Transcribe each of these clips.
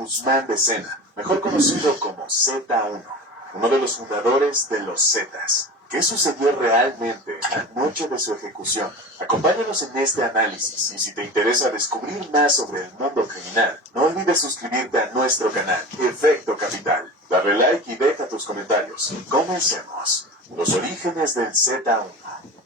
Guzmán de Sena, mejor conocido como Z1, uno de los fundadores de los Zetas. ¿Qué sucedió realmente la noche de su ejecución? Acompáñanos en este análisis y si te interesa descubrir más sobre el mundo criminal, no olvides suscribirte a nuestro canal Efecto Capital. Dale like y deja tus comentarios. Comencemos. Los orígenes del Z1.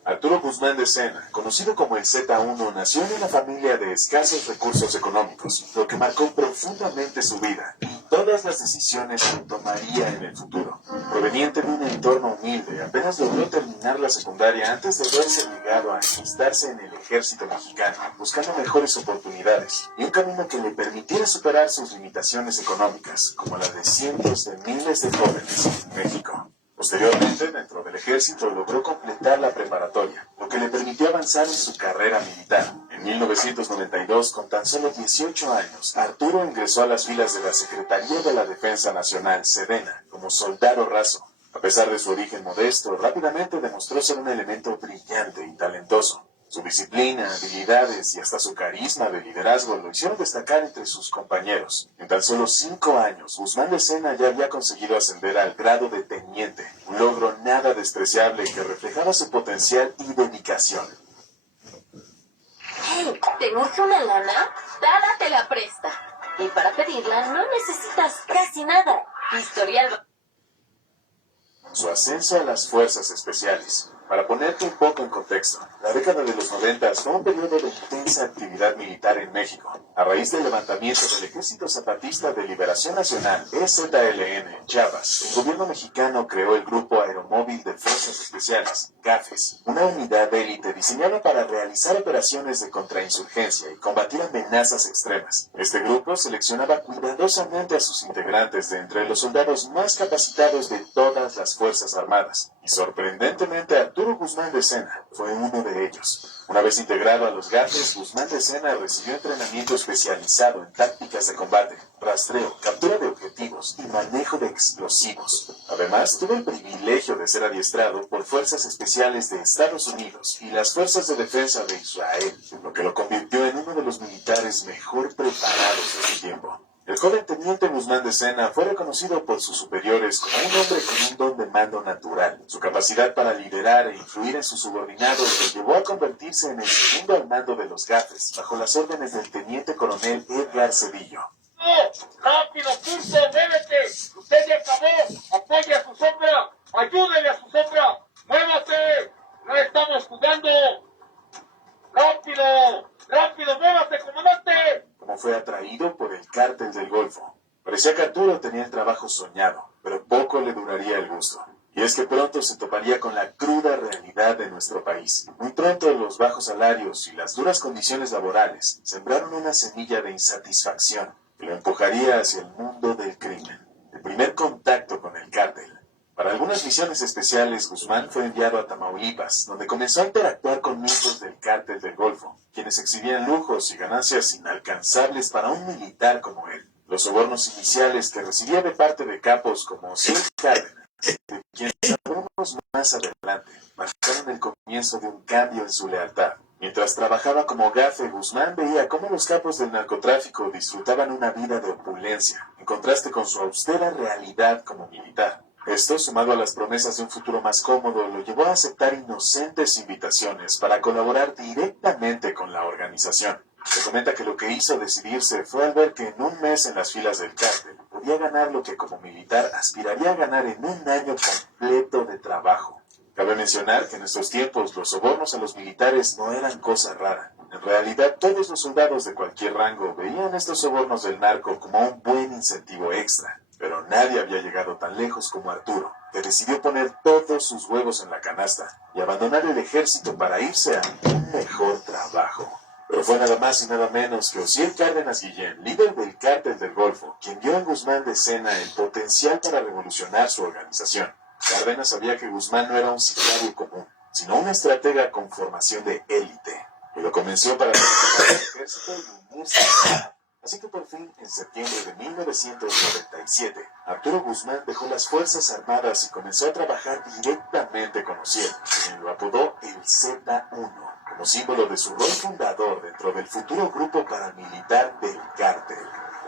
Arturo Guzmán de Sena, conocido como el Z1, nació en una familia de escasos recursos económicos, lo que marcó profundamente su vida y todas las decisiones que tomaría en el futuro. Proveniente de un entorno humilde, apenas logró terminar la secundaria antes de verse obligado a enlistarse en el ejército mexicano, buscando mejores oportunidades y un camino que le permitiera superar sus limitaciones económicas, como la de cientos de miles de jóvenes en México. Posteriormente, dentro del ejército, logró completar la preparatoria, lo que le permitió avanzar en su carrera militar. En 1992, con tan solo 18 años, Arturo ingresó a las filas de la Secretaría de la Defensa Nacional, Sedena, como soldado raso. A pesar de su origen modesto, rápidamente demostró ser un elemento brillante y talentoso. Su disciplina, habilidades y hasta su carisma de liderazgo lo hicieron destacar entre sus compañeros. En tan solo 5 años, Guzmán de Sena ya había conseguido ascender al grado de teniente, un logro nada despreciable que reflejaba su potencial y dedicación. Hey, ¿te urge una lana? Dada te la presta. Y para pedirla no necesitas casi nada. Historial. Su ascenso a las fuerzas especiales. Para ponerte un poco en contexto, la década de los 90 fue un periodo de intensa actividad militar en México. A raíz del levantamiento del Ejército Zapatista de Liberación Nacional, EZLN, en Chiapas, el gobierno mexicano creó el Grupo Aeromóvil de Fuerzas Especiales, GAFES, una unidad de élite diseñada para realizar operaciones de contrainsurgencia y combatir amenazas extremas. Este grupo seleccionaba cuidadosamente a sus integrantes de entre los soldados más capacitados de todas las Fuerzas Armadas, y sorprendentemente Arturo Guzmán de Sena fue uno de ellos. Una vez integrado a los GAFES, Guzmán de Sena recibió entrenamiento especializado en tácticas de combate, rastreo, captura de objetivos y manejo de explosivos. Además, tuvo el privilegio de ser adiestrado por fuerzas especiales de Estados Unidos y las fuerzas de defensa de Israel, lo que lo convirtió en uno de los militares mejor preparados de su tiempo. El joven teniente Guzmán de Sena fue reconocido por sus superiores como un hombre con un don de mando natural. Su capacidad para liderar e influir en sus subordinados lo llevó a convertirse en el segundo al mando de los GAFES, bajo las órdenes del teniente coronel Edgar Cedillo. ¡Rápido, Curso! ¡Muévete! ¡Usted ya acabó! ¡Apoye a su sombra! ¡Ayúdele a su sombra! ¡Muévase! ¡No estamos jugando! ¡Rápido! ¡Rápido! ¡Muévase, comandante! Como fue atraído por el cártel del Golfo. Parecía que Arturo tenía el trabajo soñado, pero poco le duraría el gusto. Y es que pronto se toparía con la cruda realidad de nuestro país. Muy pronto los bajos salarios y las duras condiciones laborales sembraron una semilla de insatisfacción que lo empujaría hacia el mundo del crimen. El primer contacto con el cártel. Para algunas misiones especiales, Guzmán fue enviado a Tamaulipas, donde comenzó a interactuar con miembros del cártel del Golfo, quienes exhibían lujos y ganancias inalcanzables para un militar como él. Los sobornos iniciales que recibía de parte de capos como Sir Cárdenas, de quienes hablaremos más adelante, marcaron el comienzo de un cambio en su lealtad. Mientras trabajaba como gafe, Guzmán veía cómo los capos del narcotráfico disfrutaban una vida de opulencia, en contraste con su austera realidad como militar. Esto, sumado a las promesas de un futuro más cómodo, lo llevó a aceptar inocentes invitaciones para colaborar directamente con la organización. Se comenta que lo que hizo decidirse fue al ver que en un mes en las filas del cártel podía ganar lo que como militar aspiraría a ganar en un año completo de trabajo. Cabe mencionar que en estos tiempos los sobornos a los militares no eran cosa rara. En realidad, todos los soldados de cualquier rango veían estos sobornos del narco como un buen incentivo extra. Pero nadie había llegado tan lejos como Arturo, que decidió poner todos sus huevos en la canasta y abandonar el ejército para irse a un mejor trabajo. Pero fue nada más y nada menos que Osiel Cárdenas Guillén, líder del cártel del Golfo, quien vio en Guzmán de Sena el potencial para revolucionar su organización. Cárdenas sabía que Guzmán no era un sicario común, sino un estratega con formación de élite, y lo convenció para regresar al ejército y unirse a Así que por fin, en septiembre de 1997, Arturo Guzmán dejó las Fuerzas Armadas y comenzó a trabajar directamente con Osiel, quien lo apodó el Z1, como símbolo de su rol fundador dentro del futuro grupo paramilitar del cártel.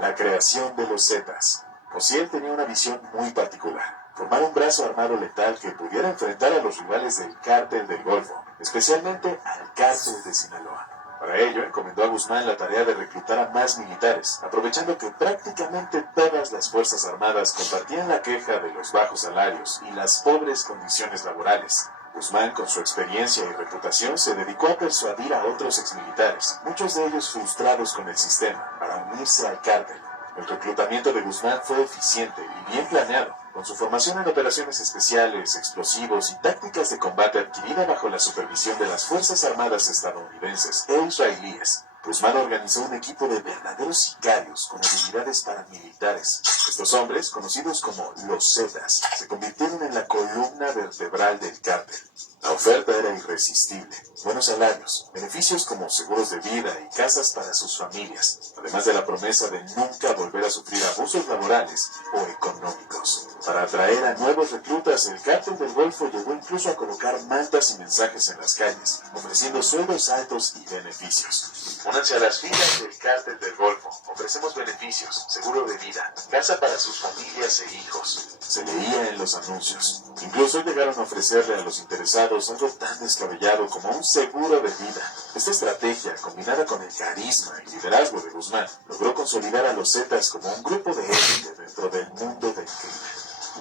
La creación de los Zetas. Ociel tenía una visión muy particular: formar un brazo armado letal que pudiera enfrentar a los rivales del Cártel del Golfo, especialmente al Cártel de Sinaloa. Para ello, encomendó a Guzmán la tarea de reclutar a más militares, aprovechando que prácticamente todas las Fuerzas Armadas compartían la queja de los bajos salarios y las pobres condiciones laborales. Guzmán, con su experiencia y reputación, se dedicó a persuadir a otros exmilitares, muchos de ellos frustrados con el sistema, para unirse al cártel. El reclutamiento de Guzmán fue eficiente y bien planeado. Con su formación en operaciones especiales, explosivos y tácticas de combate adquirida bajo la supervisión de las Fuerzas Armadas estadounidenses e israelíes, Guzmán organizó un equipo de verdaderos sicarios con habilidades paramilitares. Estos hombres, conocidos como los Zetas, se convirtieron en la columna vertebral del cártel. La oferta era irresistible: buenos salarios, beneficios como seguros de vida y casas para sus familias, además de la promesa de nunca volver a sufrir abusos laborales o económicos. Para atraer a nuevos reclutas, el Cártel del Golfo llegó incluso a colocar mantas y mensajes en las calles, ofreciendo sueldos altos y beneficios. Únanse a las filas del Cártel del Golfo. Ofrecemos beneficios, seguro de vida, casa para sus familias e hijos. Se leía en los anuncios. Incluso llegaron a ofrecerle a los interesados algo tan descabellado como un seguro de vida. Esta estrategia, combinada con el carisma y liderazgo de Guzmán, logró consolidar a los Zetas como un grupo de élite dentro del mundo del crimen.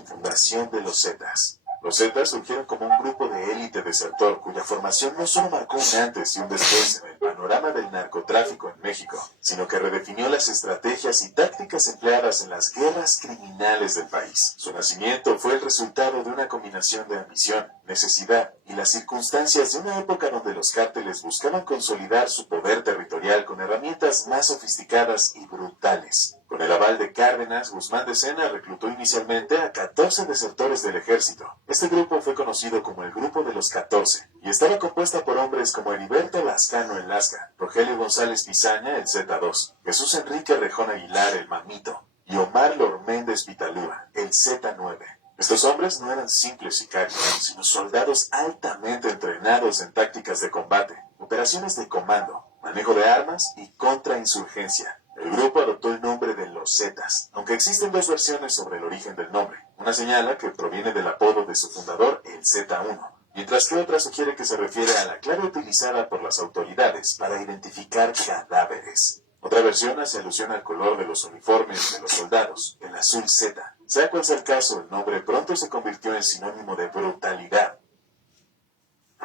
Fundación de los Zetas. Los Zetas surgieron como un grupo de élite desertor cuya formación no solo marcó un antes y un después en el panorama del narcotráfico en México, sino que redefinió las estrategias y tácticas empleadas en las guerras criminales del país. Su nacimiento fue el resultado de una combinación de ambición, necesidad y las circunstancias de una época donde los cárteles buscaban consolidar su poder territorial con herramientas más sofisticadas y brutales. Con el aval de Cárdenas, Guzmán de Sena reclutó inicialmente a 14 desertores del ejército. Este grupo fue conocido como el Grupo de los 14 y estaba compuesta por hombres como Heriberto Lascano el Lasca, Rogelio González Pizaña el Z2, Jesús Enrique Rejón Aguilar el Mamito y Omar Lor Méndez Pitalúa el Z9. Estos hombres no eran simples sicarios, sino soldados altamente entrenados en tácticas de combate, operaciones de comando, manejo de armas y contrainsurgencia. El grupo adoptó el nombre de los Zetas, aunque existen dos versiones sobre el origen del nombre. Una señala que proviene del apodo de su fundador, el Z1, mientras que otra sugiere que se refiere a la clave utilizada por las autoridades para identificar cadáveres. Otra versión hace alusión al color de los uniformes de los soldados, el azul Z. Sea cual sea el caso, el nombre pronto se convirtió en sinónimo de brutalidad.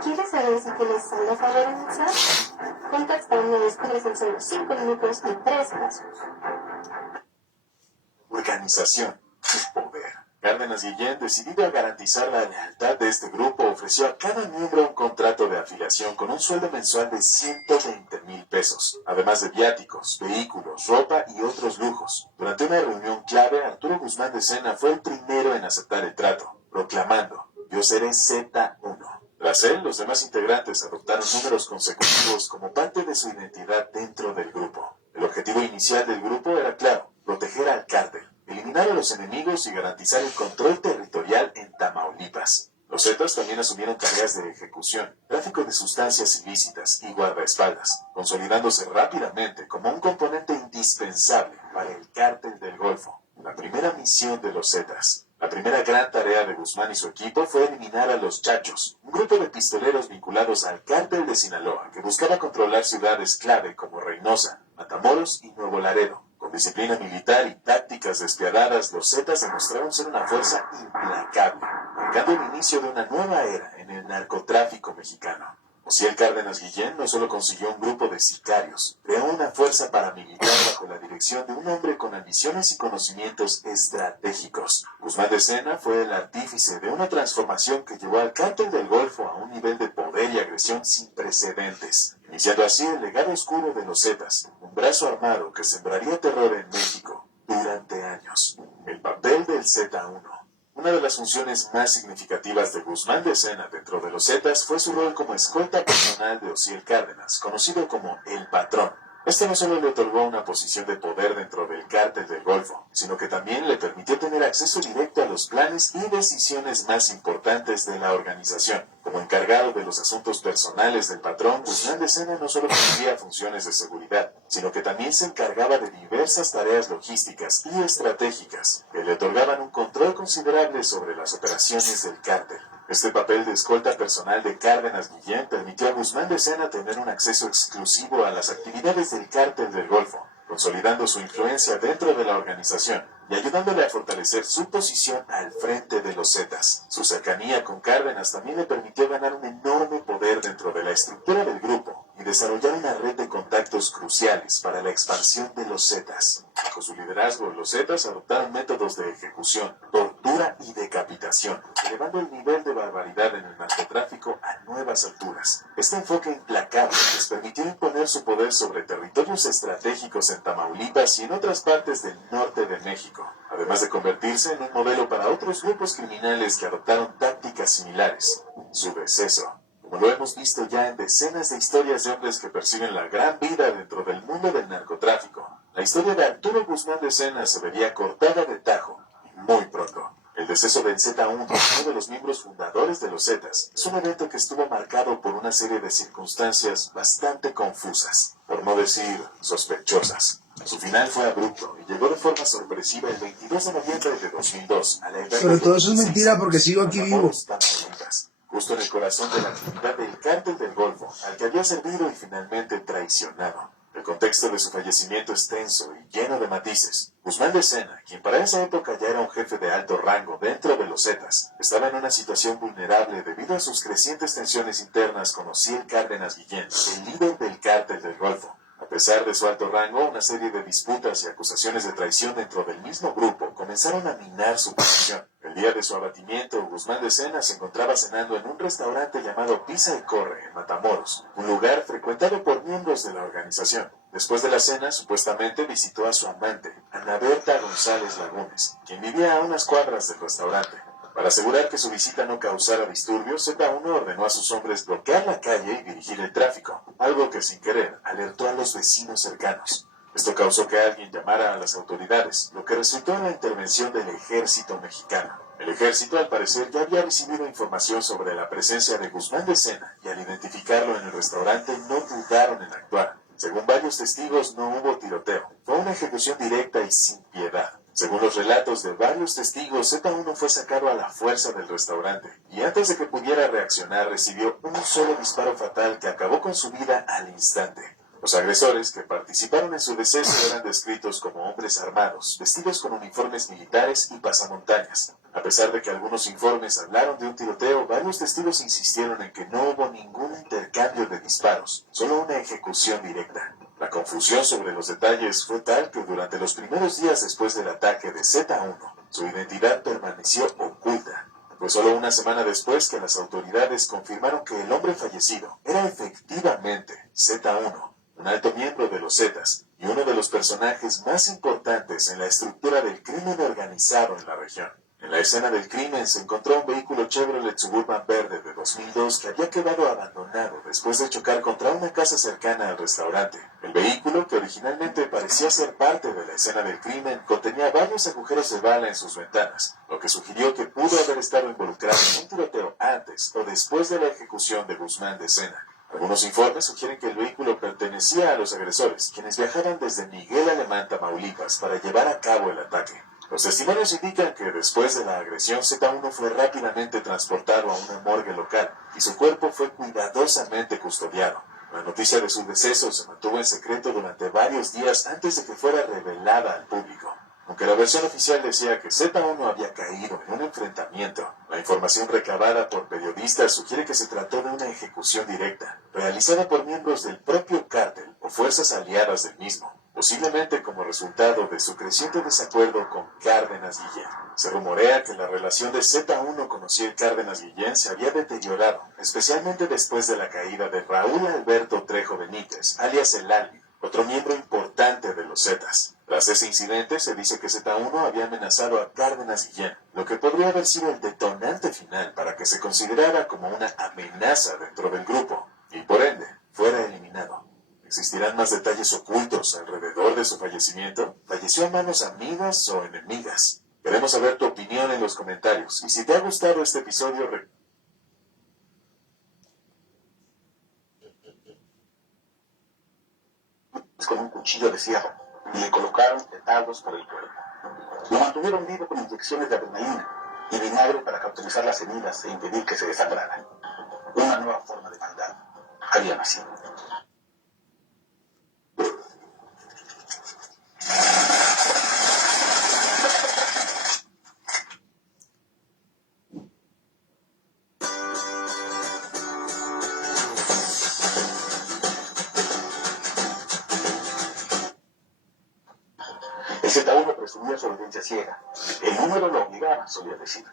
¿Quieres saber si tienes saldo a realizar? Contacta y descubres en solo 5 minutos y 3 pasos. Organización y poder. Cárdenas Guillén, decidido a garantizar la lealtad de este grupo, ofreció a cada miembro un contrato de afiliación con un sueldo mensual de 120,000 pesos, además de viáticos, vehículos, ropa y otros lujos. Durante una reunión clave, Arturo Guzmán de Sena fue el primero en aceptar el trato, proclamando: "Yo seré Z1". Tras él, los demás integrantes adoptaron números consecutivos como parte de su identidad dentro del grupo. El objetivo inicial del grupo era claro: proteger al cártel, eliminar a los enemigos y garantizar el control territorial en Tamaulipas. Los Zetas también asumieron tareas de ejecución, tráfico de sustancias ilícitas y guardaespaldas, consolidándose rápidamente como un componente indispensable para el Cártel del Golfo. La primera misión de los Zetas. La primera gran tarea de Guzmán y su equipo fue eliminar a los Chachos, un grupo de pistoleros vinculados al Cártel de Sinaloa que buscaba controlar ciudades clave como Reynosa, Matamoros y Nuevo Laredo. Con disciplina militar y tácticas despiadadas, los Zetas demostraron ser una fuerza implacable, marcando el inicio de una nueva era en el narcotráfico mexicano. Ociel Cárdenas Guillén no solo consiguió un grupo de sicarios, creó una fuerza paramilitar bajo la dirección de un hombre con ambiciones y conocimientos estratégicos. Guzmán de Sena fue el artífice de una transformación que llevó al Cártel del Golfo a un nivel de poder y agresión sin precedentes, iniciando así el legado oscuro de los Zetas, un brazo armado que sembraría terror en México durante años. El papel del Z1. Una de las funciones más significativas de Guzmán de Sena dentro de los Zetas fue su rol como escolta personal de Ociel Cárdenas, conocido como el Patrón. Este no solo le otorgó una posición de poder dentro del Cártel del Golfo, sino que también le permitió tener acceso directo a los planes y decisiones más importantes de la organización, Como encargado de los asuntos personales del patrón, Guzmán de Sena no solo cumplía funciones de seguridad, sino que también se encargaba de diversas tareas logísticas y estratégicas que le otorgaban un control considerable sobre las operaciones del cártel. Este papel de escolta personal de Cárdenas Guillén permitió a Guzmán de Sena tener un acceso exclusivo a las actividades del cártel del Golfo, consolidando su influencia dentro de la organización y ayudándole a fortalecer su posición al frente de los Zetas. Su cercanía con Cárdenas también le permitió ganar un enorme poder dentro de la estructura del grupo y desarrollar una red de contactos cruciales para la expansión de los Zetas. Bajo su liderazgo, los Zetas adoptaron métodos de ejecución, tortura y decapitación, elevando el nivel de barbaridad en el narcotráfico a nuevas alturas. Este enfoque implacable les permitió imponer su poder sobre territorios estratégicos en Tamaulipas y en otras partes del norte de México, además de convertirse en un modelo para otros grupos criminales que adoptaron tácticas similares. Su deceso, como lo hemos visto ya en decenas de historias de hombres que persiguen la gran vida dentro del mundo del narcotráfico, la historia de Arturo Guzmán de Sena se vería cortada de tajo muy pronto. El deceso del Z1, uno de los miembros fundadores de los Zetas, es un evento que estuvo marcado por una serie de circunstancias bastante confusas, por no decir sospechosas. Su final fue abrupto y llegó de forma sorpresiva el 22 de noviembre de 2002 a la edad Pero de todo eso es 26 mentira porque años, sigo aquí en vivo. Matamoros, Tamaulipas, justo en el corazón de la actividad del cártel del Golfo, al que había servido y finalmente traicionado. El contexto de su fallecimiento es tenso y lleno de matices. Guzmán de Sena, quien para esa época ya era un jefe de alto rango dentro de los Zetas, estaba en una situación vulnerable debido a sus crecientes tensiones internas con Osiel Cárdenas Guillén, el líder del cártel del Golfo. A pesar de su alto rango, una serie de disputas y acusaciones de traición dentro del mismo grupo comenzaron a minar su posición. El día de su abatimiento, Guzmán de Sena se encontraba cenando en un restaurante llamado Pisa y Corre, en Matamoros, un lugar frecuentado por miembros de la organización. Después de la cena, supuestamente visitó a su amante, Ana Berta González Lagunes, quien vivía a unas cuadras del restaurante. Para asegurar que su visita no causara disturbios, Z1 ordenó a sus hombres bloquear la calle y dirigir el tráfico, algo que sin querer alertó a los vecinos cercanos. Esto causó que alguien llamara a las autoridades, lo que resultó en la intervención del ejército mexicano. El ejército, al parecer, ya había recibido información sobre la presencia de Guzmán de Sena y al identificarlo en el restaurante no dudaron en actuar. Según varios testigos, no hubo tiroteo. Fue una ejecución directa y sin piedad. Según los relatos de varios testigos, Z1 fue sacado a la fuerza del restaurante y antes de que pudiera reaccionar recibió un solo disparo fatal que acabó con su vida al instante. Los agresores que participaron en su deceso eran descritos como hombres armados, vestidos con uniformes militares y pasamontañas. A pesar de que algunos informes hablaron de un tiroteo, varios testigos insistieron en que no hubo ningún intercambio de disparos, solo una ejecución directa. La confusión sobre los detalles fue tal que durante los primeros días después del ataque de Z1, su identidad permaneció oculta. Fue solo una semana después que las autoridades confirmaron que el hombre fallecido era efectivamente Z1, un alto miembro de los Zetas y uno de los personajes más importantes en la estructura del crimen organizado en la región. En la escena del crimen se encontró un vehículo Chevrolet Suburban verde de 2002 que había quedado abandonado después de chocar contra una casa cercana al restaurante. El vehículo, que originalmente parecía ser parte de la escena del crimen, contenía varios agujeros de bala en sus ventanas, lo que sugirió que pudo haber estado involucrado en un tiroteo antes o después de la ejecución de Guzmán de Sena. Algunos informes sugieren que el vehículo pertenecía a los agresores, quienes viajaban desde Miguel Alemán, Tamaulipas, para llevar a cabo el ataque. Los testimonios indican que después de la agresión, Z1 fue rápidamente transportado a una morgue local y su cuerpo fue cuidadosamente custodiado. La noticia de su deceso se mantuvo en secreto durante varios días antes de que fuera revelada al público. Aunque la versión oficial decía que Z1 había caído en un enfrentamiento, la información recabada por periodistas sugiere que se trató de una ejecución directa, realizada por miembros del propio cártel o fuerzas aliadas del mismo, posiblemente como resultado de su creciente desacuerdo con Cárdenas Guillén. Se rumorea que la relación de Z1 con Osiel Cárdenas Guillén se había deteriorado, especialmente después de la caída de Raúl Alberto Trejo Benítez, alias El Albi, otro miembro importante de los Zetas. Tras ese incidente, se dice que Z1 había amenazado a Cárdenas Guillén, lo que podría haber sido el detonante final para que se considerara como una amenaza dentro del grupo, y por ende, fuera eliminado. ¿Existirán más detalles ocultos alrededor de su fallecimiento? ¿Falleció a manos amigas o enemigas? Queremos saber tu opinión en los comentarios, y si te ha gustado este episodio, con un cuchillo de sierra y le colocaron petardos por el cuerpo. Lo mantuvieron vivo con inyecciones de adrenalina y vinagre para cauterizar las heridas e impedir que se desangraran. Una nueva forma de maldad había nacido. El Z1 presumía su obediencia ciega. El número lo obligaba, solía decir.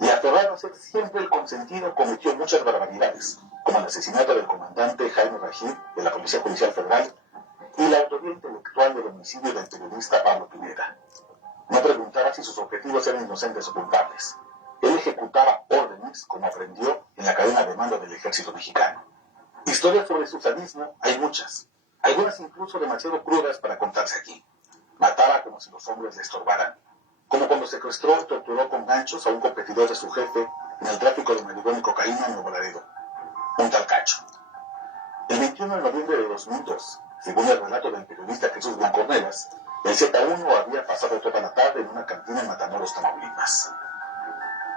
Y aferrado a ser siempre el consentido, cometió muchas barbaridades, como el asesinato del comandante Jaime Rajid de la Policía Judicial Federal y la autoría intelectual del homicidio del periodista Pablo Pineda. No preguntaba si sus objetivos eran inocentes o culpables. Él ejecutaba órdenes, como aprendió en la cadena de mando del ejército mexicano. Historias sobre su sadismo hay muchas, algunas incluso demasiado crudas para contarse aquí. Mataba como si los hombres le estorbaran, como cuando secuestró y torturó con ganchos a un competidor de su jefe en el tráfico de marihuana y cocaína en Nuevo Laredo, un tal Cacho. El 21 de noviembre de 2002, según el relato del periodista Jesús Blancornelas, el Z1 había pasado toda la tarde en una cantina en Matamoros, Tamaulipas.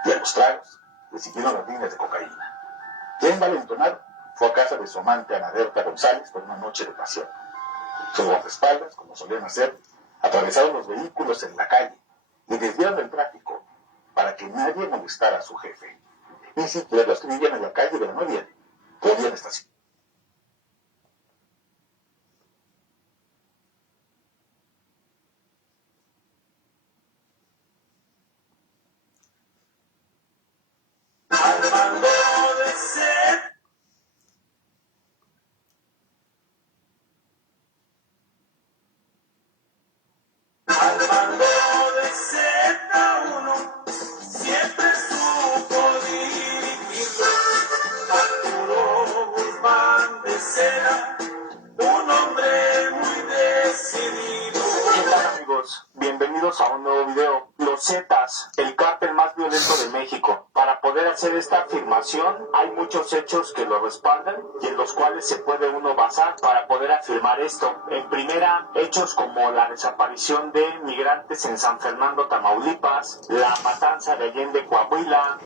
Y a los tragos le siguieron las líneas de cocaína. Ya envalentonado, fue a casa de su amante Ana Berta González por una noche de pasión. Sus guardaespaldas, como solían hacer, atravesaron los vehículos en la calle y desviaron el tráfico para que nadie molestara a su jefe. Ni siquiera los que vivían en la calle de la novia podían estacionar. Bienvenidos a un nuevo video. Los Zetas, el cártel más violento de México. Para poder hacer esta afirmación, hay muchos hechos que lo respaldan y en los cuales se puede uno basar para poder afirmar esto. En primera, hechos como la desaparición de migrantes en San Fernando, Tamaulipas, la matanza de Allende, Coahuila,